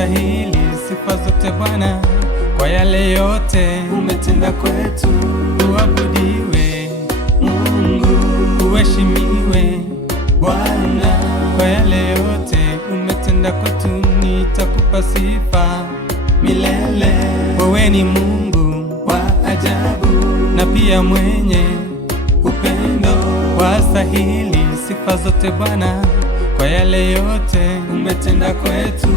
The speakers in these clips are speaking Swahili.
wastahili sifa zote Bwana, kwa yale yote umetenda kwetu. Uabudiwe Mungu, uheshimiwe Bwana, kwa yale yote umetenda kwetu. Nitakupa sifa milele, wewe ni Mungu wa ajabu na pia mwenye upendo. Wastahili sifa zote Bwana, kwa yale yote umetenda kwetu.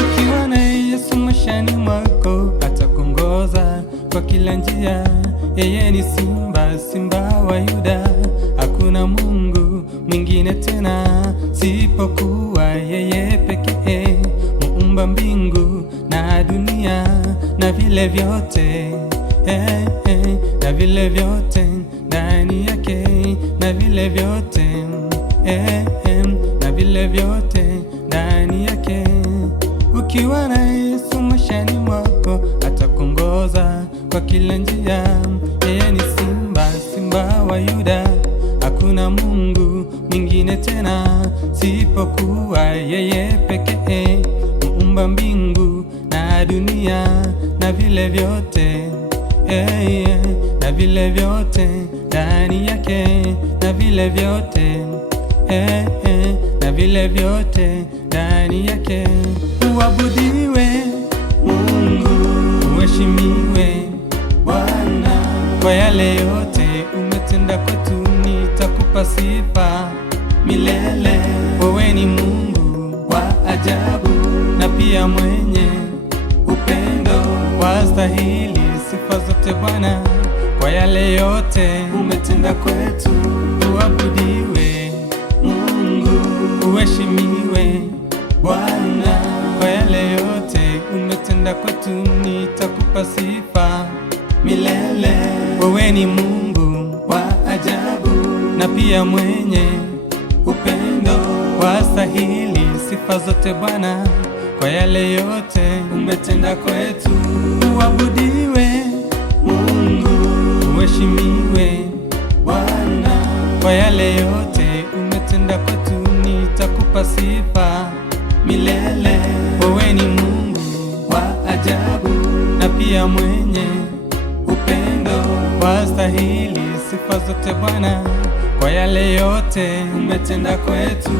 Ukiwa na Yesu maishani mwako, atakuongoza kwa kila njia. Yeye ni simba, simba wa Yuda. Hakuna Mungu mwingine tena sipokuwa yeye pekee, muumba mbingu na dunia na vile vyote, na vile vyote ndani yake, na vile vyote, na vile vyote ndani yake. Ukiwa na Yesu maishani mwako, atakuongoza kwa kila njia. Yeye ni simba, simba wa Yuda. Hakuna Mungu mwingine tena sipokuwa yeye pekee, muumba mbingu na dunia na vile vyote, na vile vyote ndani yake, na vile vyote, na vile vyote ndani yake. Uabudiwe Mungu, uheshimiwe Bwana, kwa yale yote umetenda kwetu. Nitakupa sifa milele, wewe ni Mungu wa ajabu na pia mwenye upendo. Wastahili sifa zote Bwana, kwa yale yote umetenda kwetu. Uabudiwe Mungu, uheshimiwe Bwana, kwa yale yote umetenda kwetu. Nitakupa sifa milele, wewe ni Mungu wa ajabu na pia mwenye upendo. Wastahili sifa zote Bwana, kwa yale yote umetenda kwetu. Uabudiwe Mungu, uheshimiwe Bwana, kwa yale yote umetenda kwetu. Nitakupa sifa milele, wewe ni Mungu wa ajabu na pia mwenye upendo. Wastahili sifa zote Bwana, kwa yale yote umetenda kwetu.